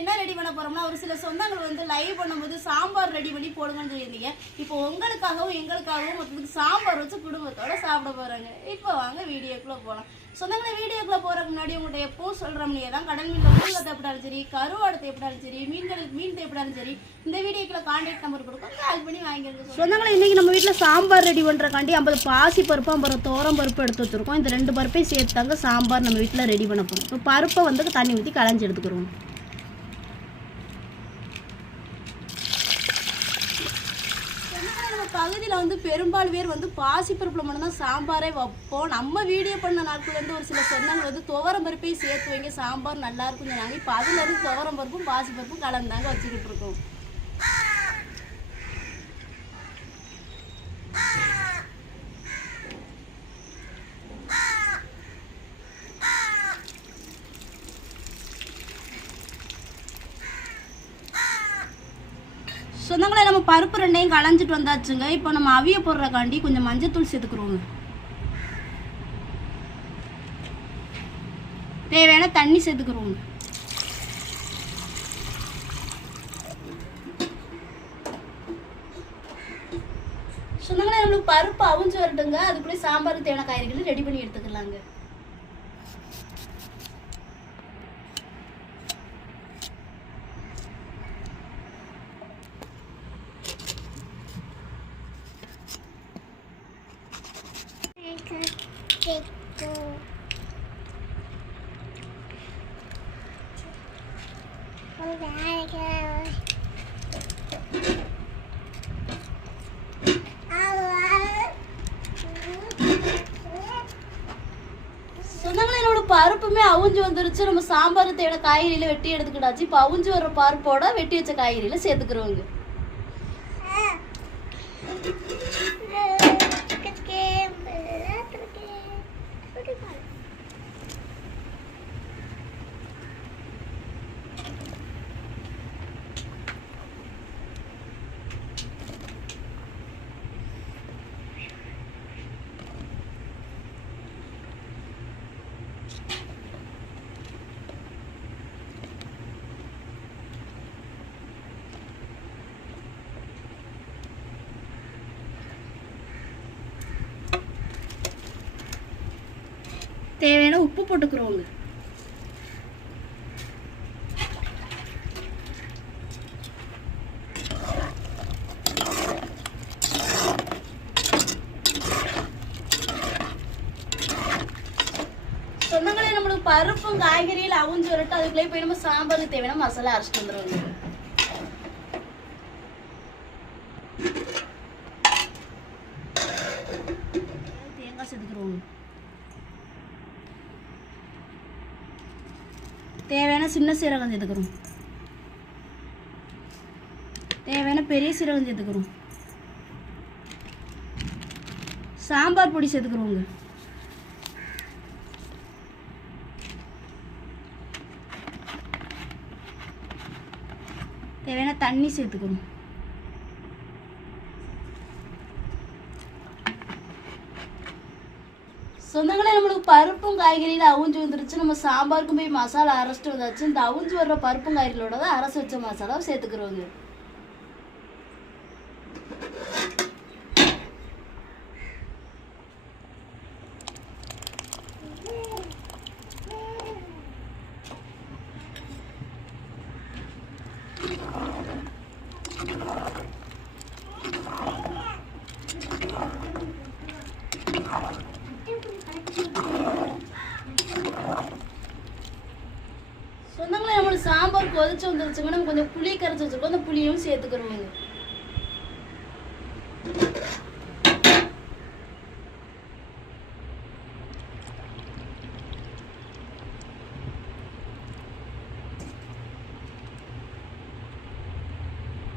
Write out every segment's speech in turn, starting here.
என்ன ரெடி பண்ண போறோம்னா ஒரு சில சொந்தங்கள் வந்து லைவ் பண்ணும்போது சாம்பார் ரெடி பண்ணி போடுங்கன்னு சொல்லியிருந்தீங்க. இப்போ உங்களுக்காகவும் எங்களுக்காகவும் மொத்தத்துக்கு சாம்பார் வச்சு குடும்பத்தோட சாப்பிட போறாங்க. இப்போ வாங்க வீடியோக்குள்ள போகலாம். சொந்தங்களை வீடியோக்குள்ள போறதுக்கு முன்னாடி உங்கள்கிட்ட எப்பவும் சொல்றோம்னே தான் கடல் மீன் ஊறுகாய் தேப்பிட்டாலும் சரி, கருவாடு தேப்பிட்டாலும் சரி, மீன் தேப்பிட்டாலும் சரி, இந்த வீடியோக்குள்ள கான்டாக்ட் நம்பர் கொடுக்கும், கால் பண்ணி வாங்கிடுங்க. சொந்தங்களை இன்னைக்கு நம்ம வீட்டில் சாம்பார் ரெடி பண்ணுறக்காண்டி 50 பாசி பருப்பு 50 தோரம் பருப்பு எடுத்து வச்சிருக்கோம். இந்த 2 பருப்பையும் சேர்த்தாங்க சாம்பார் நம்ம வீட்டில் ரெடி பண்ண போகிறோம். இப்போ பருப்பை வந்து தண்ணி ஊற்றி களைஞ்சி எடுத்துக்கிறோம். பகுதியில் வந்து பெரும்பாலும் பேர் வந்து பாசிப்பருப்பில் மட்டும்தான் சாம்பாரே வைப்போம். நம்ம வீடியோ பண்ண நாட்கள் வந்து ஒரு சில சொந்தங்கள் வந்து துவரம் பருப்பையும் சேர்த்து வைங்க, சாம்பார் நல்லா இருக்கும்னு சொன்னாங்க. இப்போ அதுலேருந்து துவரம் பருப்பும் பாசிப்பருப்பும் கலந்தாங்க வச்சுக்கிட்டு இருக்கோம். சொந்தங்களை நம்ம பருப்பு 2ஐயும் களைஞ்சிட்டு வந்தாச்சுங்க. இப்போ நம்ம அவிய போடுறக்காண்டி கொஞ்சம் மஞ்சத்தூள் சேர்த்துக்கிறோங்க. தேவையான தண்ணி சேர்த்துக்கிறோங்க. சொந்தங்களை நம்மளுக்கு பருப்பு அவிஞ்சு வரட்டுங்க. அதுக்குள்ளே சாம்பாருக்கு தேவையான காய்கறிகளை ரெடி பண்ணி எடுத்துக்கலாங்க. சொந்தங்களோட பருப்புமே அவிஞ்சு வந்துருச்சு. நம்ம சாம்பார் தேவையான காய்கறியில வெட்டி எடுத்துக்கிட்டாச்சு. இப்போ அவிஞ்சு வர்ற பருப்போட வெட்டி வச்ச காய்கறியில சேர்த்துக்கிறோங்க. தேவையான உப்பு போட்டுக்கிறோங்க. சொந்தங்களே நம்மளுக்கு பருப்பும் காய்கறியில் அவிஞ்சு வரட்டும். அதுக்குள்ளே போய் நம்ம சாம்பாருக்கு தேவையான மசாலா அரைச்சிட்டு வந்துடுவோங்க. தேங்காய் சேர்த்துக்கிறோங்க. தேவையான சின்ன சீரகம் சேர்த்துக்கிறோம். தேவையான பெரிய சீரகம் சேர்த்துக்கிறோம். சாம்பார் பொடி சேர்த்துக்கிறோங்க. தேவையான தண்ணி சேர்த்துக்கிறோம். சொந்தங்களே நம்மளுக்கு பருப்பும் காய்கறியில் அவிஞ்சு வந்துருச்சு. நம்ம சாம்பாருக்கும் போய் மசாலா அரைச்சிட்டு வந்தாச்சு. இந்த அவிஞ்சு வர்ற பருப்பும் காய்கறிகளோட தான் அரைச்சி வச்ச மசாலாவை சேர்த்துக்கிறோங்க. சொந்தங்களே நம்மளுக்கு சாம்பார் கொதிச்சு வந்துருச்சுங்க. நம்ம கொஞ்சம் புளி கரைச்சி வச்சிருக்கோம். அந்த புளியும் சேர்த்துக்கிறோங்க.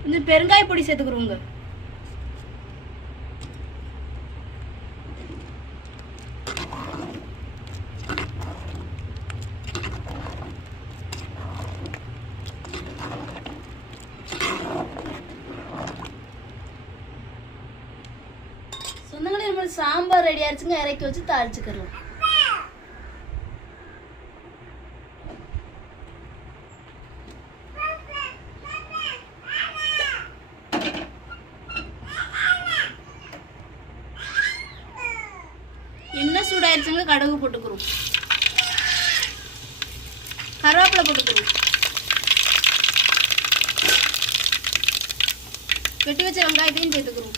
இந்த பெருங்காய பொடி சேர்த்துக்கிறோங்க. சொந்தங்களே நம்ம சாம்பார் ரெடி ஆயிடுச்சுங்க. இறக்கி வச்சு தாளிச்சுக்கிறோம். சூடாயிருச்சுங்க, கடுகு போட்டுக்கிறோம், கருவேப்பிலை போட்டுக்கிறோம், வெட்டி வச்ச வெங்காயத்தையும் சேர்த்துக்கிறோம்.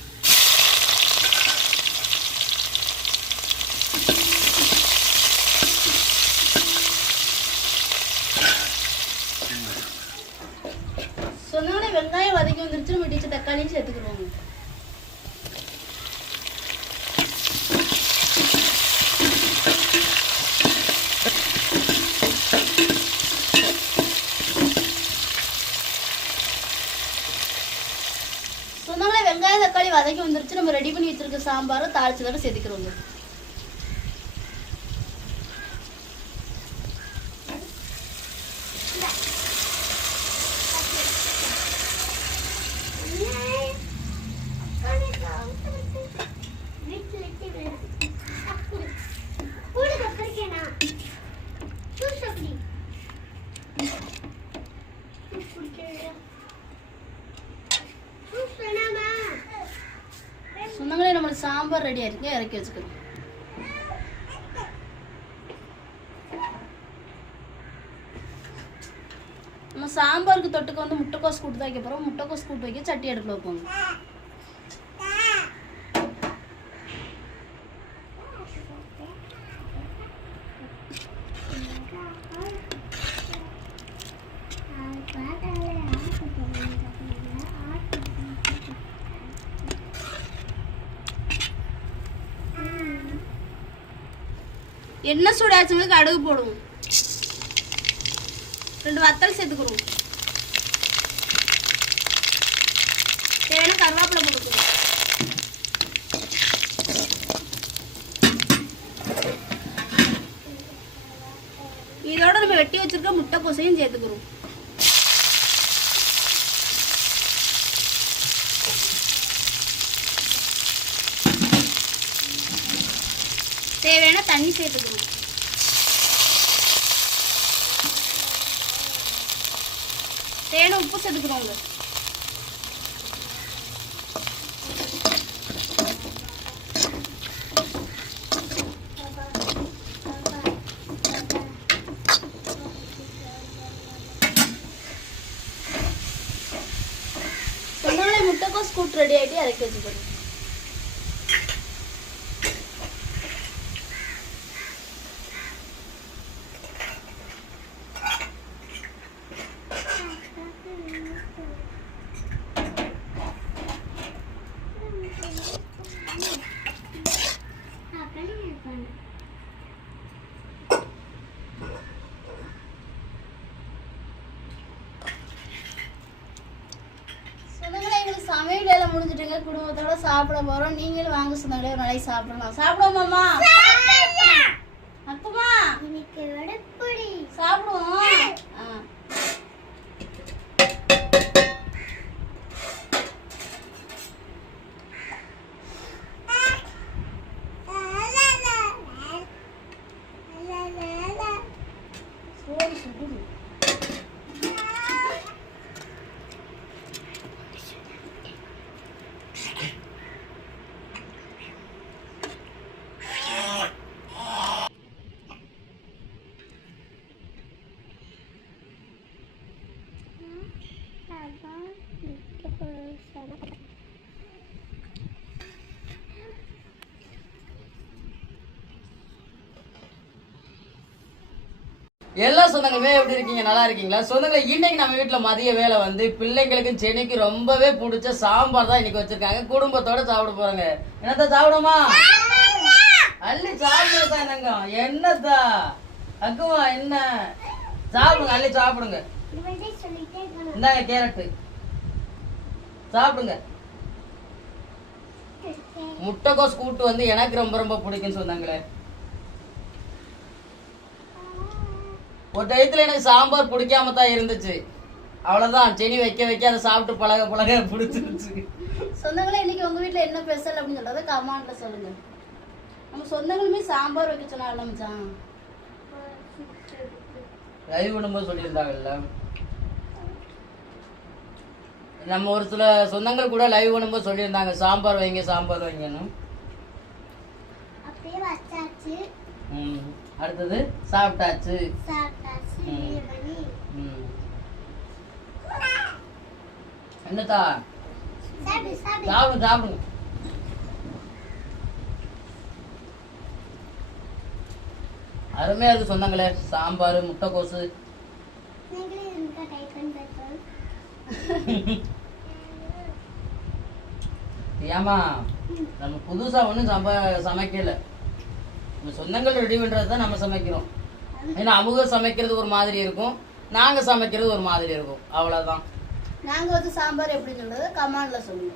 சொன்னாலே வெங்காயம் வதக்கி வந்துருச்சு, நம்ம வெட்டி தக்காளியும் சேர்த்துக்கிறோம். சொன்னாலே வெங்காயம் தக்காளி வதக்கி வந்துருச்சு, நம்ம ரெடி பண்ணி வச்சிருக்க சாம்பாரை தாளிச்சதோட சேர்த்துக்கிறோங்க. சொன்னாங்களே நம்மளுக்கு சாம்பார் ரெடியா இருக்கு, இறக்கி வச்சுக்கணும். நம்ம சாம்பாருக்கு தொட்டுக்க வந்து முட்டைக்கோஸ் கூட்டு தான் வைக்க போறோம். முட்டைக்கோஸ் கூட்டு வைக்க சட்டி அடுப்புல வைப்போம். எண்ணெய் சூடாச்சுங்க, கடுகு போடுவோம், 2 வத்தல் சேர்த்துக்கிறோம், தேவையான கருவேப்பிலை போட்டுக்கிறோம். இதோட நம்ம வெட்டி வச்சிருக்க முட்டைக்கோசையும் சேர்த்துக்கிறோம். தேவையான தண்ணி சேர்த்துக்கிறோம். தேவையான உப்பு சேர்த்துக்கிறோங்க. சொன்னாலே முட்டைக்கோஸ் கூட்டு ரெடி ஆகிட்டு இறக்கி வச்சுக்கணும். சமையல் வேலை முடிஞ்சிட்டுங்க, குடும்பத்தோட சாப்பிட போறோம். நீங்களும் வாங்க சொன்னாலே ஒரு நாளைக்கு சாப்பிடலாம். சாப்பிடுவோமாம்மா? அப்பமா சாப்பிடுவோம். எல்லா சொந்தங்களுமே எப்படி இருக்கீங்க? நல்லா இருக்கீங்களா? சொந்தங்களை இன்னைக்கு நம்ம வீட்டுல மதிய வேலை வந்து பிள்ளைங்களுக்கும் சென்னைக்கு ரொம்பவே பிடிச்ச சாம்பார் தான் இன்னைக்கு வச்சிருக்காங்க. குடும்பத்தோட சாப்பிட போறாங்க. என்னத்தா சாப்பிடுமா? அள்ளி சாப்பிடுறதா? என்னங்க என்னத்தா அக்குமா என்ன சாப்பிடுங்க, அள்ளி சாப்பிடுங்க. இந்தாங்க கேரட்டு சாப்பிடுங்க. முட்டைக்கோஸ் கூட்டு வந்து எனக்கு ரொம்ப ரொம்ப பிடிக்கும் சொன்னாங்களே. ஒரு டயத்துல எனக்கு சாம்பார் பிடிக்காம தான் இருந்துச்சு. அவ்வளவுதான், செடி வைக்க வைக்க அதை சாப்பிட்டு பழக பழக பிடிச்சிருச்சு. சொந்தங்களே இன்னைக்கு உங்க வீட்டுல என்ன ஸ்பெஷல் அப்படின்னு சொல்றத கமெண்ட்ல சொல்லுங்க. நம்ம சொந்தங்களுமே சாம்பார் வைக்க சொன்னால மச்சான் லைவ் பண்ணும்போது சொல்லியிருந்தாங்கல்ல. நம்ம ஒரு சில சொந்தங்கள் கூட லைவ் பண்ணும்போது சொல்லியிருந்தாங்க சாம்பார் வைங்க சாம்பார் வைங்கன்னு. அடுத்தது சாப்பிட்டாச்சு. என்னத்தா சாப்பிடுங்க சாப்பிடுங்க. அருமையா இருக்கு சொந்தங்களே. சாம்பார், முட்டைக்கோசு. ஏமா நம்ம புதுசா ஒன்றும் சமைக்கல. நம்ம சொந்தங்கள் ரெடி பண்றது தான் நம்ம சமைக்கிறோம். ஏன்னா அவங்க சமைக்கிறது ஒரு மாதிரி இருக்கும், நாங்க சமைக்கிறது ஒரு மாதிரி இருக்கும், அவ்வளவுதான். நாங்க வந்து சாம்பார் எப்படி சொல்றது கமாண்ட்ல சொல்லுங்க.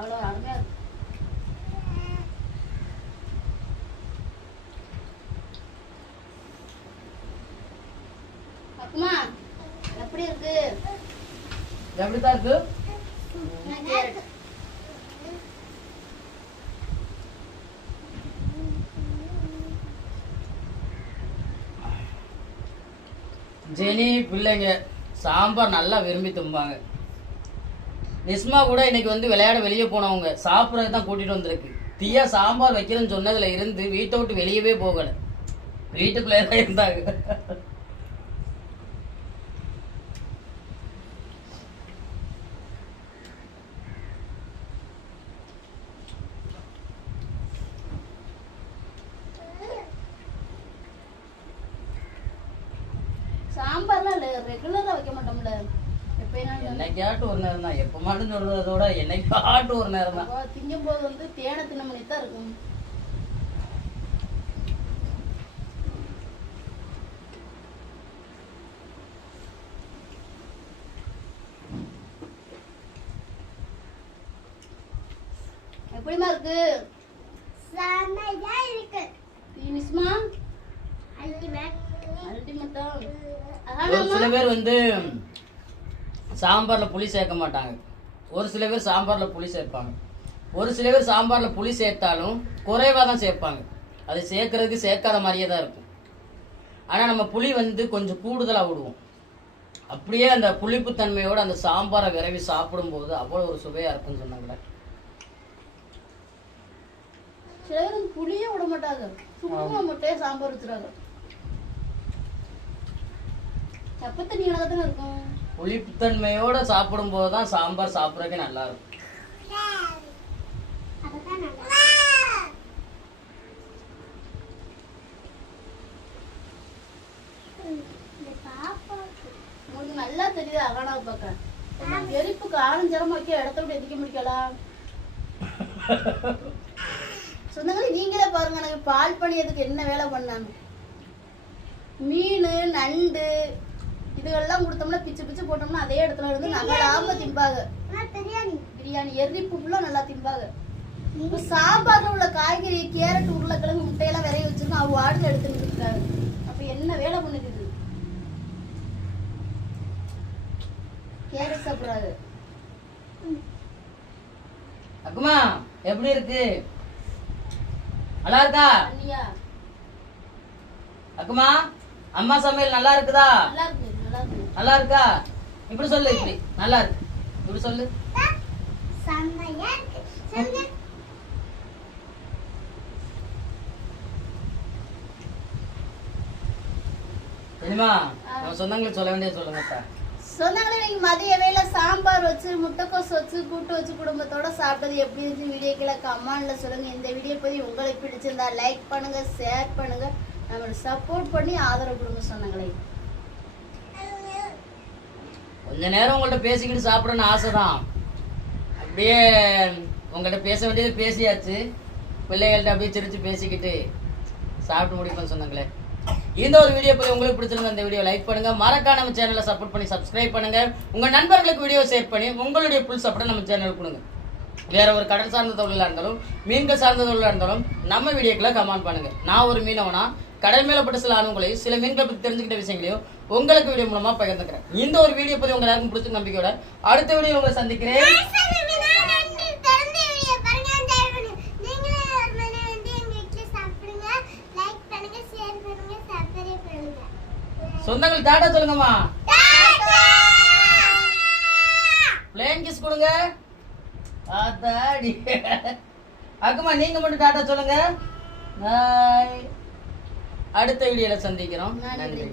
அவ்வளோ அருமையா இருக்கு. அக்குமா எப்படி இருக்கு? எப்படிதான் இருக்கு? ஜெனி பிள்ளைங்க சாம்பார் நல்லா விரும்பி தும்பாங்க. நிஸ்மா கூட இன்னைக்கு வந்து விளையாட வெளியே போனவங்க சாப்பிட்றதுக்கு தான் கூட்டிட்டு வந்திருக்கு. தீயா சாம்பார் வைக்கிறேன்னு சொன்னதுல இருந்து வீட்டை விட்டு வெளியவே போகல, வீட்டுக்குள்ளே தான் இருந்தாங்க. சாம்பார்லாம் ரெகுலரா வைக்க மாட்டோம்ல, என்னைக்காட்டு ஒரு நேரம் தான். எப்ப மாட்டும் சொல்றதோட என்னைக்காட்டு ஒரு நேரம் தான். திங்கும் போது வந்து தேனை தின்ன மணி தான் இருக்கும். எப்படிமா இருக்கு? செமையா இருக்கு. நிஸ்மா அல்டிமேட் அல்டிமேட்டா. ஒரு சில பேர் வந்து சாம்பார்ல புளி சேர்க்க மாட்டாங்க, ஒரு சில பேர் சாம்பார்ல புளி சேர்ப்பாங்க, ஒரு சில பேர் சாம்பார்ல புளி சேர்த்தாலும் குறைவா தான் சேர்ப்பாங்க. அது சேர்க்கறதுக்கு சேர்க்காத மாதிரியே தான் இருக்கும். ஆனா நம்ம புளி வந்து கொஞ்சம் கூடுதலா விடுவோம். அப்படியே அந்த புளிப்பு தன்மையோட அந்த சாம்பாரை விரவி சாப்பிடும் போது அவ்வளவு ஒரு சுவையா இருக்குன்னு சொன்னாங்களே. சில பேர் புளியே விட மாட்டாங்க, சும்மா முட்டையே சாம்பார் வச்சுறாங்க. சப்ப தண்ணி கணக்கத்தானே இருக்கும். புளிப்புத்தன்மையோட சாப்பிடும் போதுதான் சாம்பார் சாப்பிட்றதுக்கு நல்லா இருக்கும். உங்களுக்கு நல்லா தெரியுது அகானாவை பார்க்க. எரிப்புக்கு ஆரஞ்சரமா வைக்க இடத்த விட்டு எதிக்க முடிக்கலாம். சொந்தங்களே நீங்களே பாருங்க, எனக்கு பால் பண்ணியதுக்கு என்ன வேலை பண்ணாங்க. மீன், நண்டு இதுகெல்லாம் கொடுத்தோம்னா பிச்சு பிச்சு போட்டோம்னா அதே இடத்துல இருந்து நகலாம திம்பாங்க. பிரியாணி எரிப்பு ஃபுல்லா நல்லா திம்பாங்க. இப்ப சாம்பார்ல உள்ள காய்கறி, கேரட், உருளைக்கிழங்கு, முட்டையெல்லாம் விரைய வச்சிருக்கோம், அவங்க ஆடுல எடுத்துட்டு இருக்காரு. அப்ப என்ன வேலை பண்ணுது? கேரட் சாப்பிடுறாரு. அக்குமா எப்படி இருக்கு? நல்லா இருக்கா? அண்ணியா அக்குமா அம்மா சமையல் நல்லா இருக்குதா? நல்லா இருக்கு, நல்லா இருக்கு. நல்லா இருக்கா? இப்படி சொல்லு, இப்படி நல்லா இருக்கு இப்படி சொல்லு. செமையா இருக்கு. சொல்லுங்க. தெரியுமா நம்ம சொந்தங்களுக்கு சொல்ல வேண்டிய சொல்லுங்கப்பா. சொன்னாங்களே நீங்க மதிய வேளை சாம்பார் வச்சு முட்டைக்கோஸ் வச்சு கூட்டு வச்சு குடும்பத்தோட சாப்பிட்டது எப்படி இருந்துச்சு வீடியோக்குள்ள கமெண்ட்ல சொல்லுங்க. இந்த வீடியோ பத்தி உங்களுக்கு பிடிச்சிருந்தா லைக் பண்ணுங்க, ஷேர் பண்ணுங்க, நம்மளுக்கு சப்போர்ட் பண்ணி ஆதரவு கொடுங்க. சொன்னாங்களே கொஞ்ச நேரம் உங்கள்ட்ட பேசிக்கிட்டு சாப்பிடணும்னு ஆசைதான். அப்படியே உங்கள்கிட்ட பேச வேண்டியது பேசியாச்சு, பிள்ளைகள்கிட்ட அப்படியே சிரிச்சு பேசிக்கிட்டு சாப்பிட்டு முடிப்பேன்னு சொன்னாங்களே. இந்த ஒரு வீடியோ பத்தி உங்களுக்கு பிடிச்சிருந்தா இந்த வீடியோ லைக் பண்ணுங்க, மறக்காம நம்ம சேனலை சப்போர்ட் பண்ணி சப்ஸ்கிரைப் பண்ணுங்க, உங்க நண்பர்களுக்கு வீடியோ ஷேர் பண்ணி உங்களுடைய ஃபுல் சப்போர்ட் நம்ம சேனலுக்கு கொடுங்க. வேற ஒரு கடல் சார்ந்த தொழிலா இருந்தாலும் மீன்கள் சார்ந்த தொழிலா இருந்தாலும் நம்ம வீடியோக்குள்ள கமெண்ட் பண்ணுங்க. நான் ஒரு மீனவனா கடல் மேல பட்ட சில அனுபவங்களையும் சில மீன்களை பத்தி தெரிஞ்சுக்கிட்ட விஷயங்களையும் உங்களுக்கு வீடியோ மூலமா பகிர்ந்துக்கிறேன். இந்த ஒரு வீடியோ பத்தி உங்க எல்லாருக்கும் பிடிச்ச நம்பிக்கையோட அடுத்த வீடியோ உங்களை சந்திக்கிறேன். சொந்தங்கள் டாடா சொல்லுங்கம்மா. பிளேன் கிஸ் கொடுங்க. அதாடி. அக்குமா நீங்க மட்டும் டாடா சொல்லுங்க. பாய். அடுத்த வீடியோல சந்திக்கிறோம். நன்றி.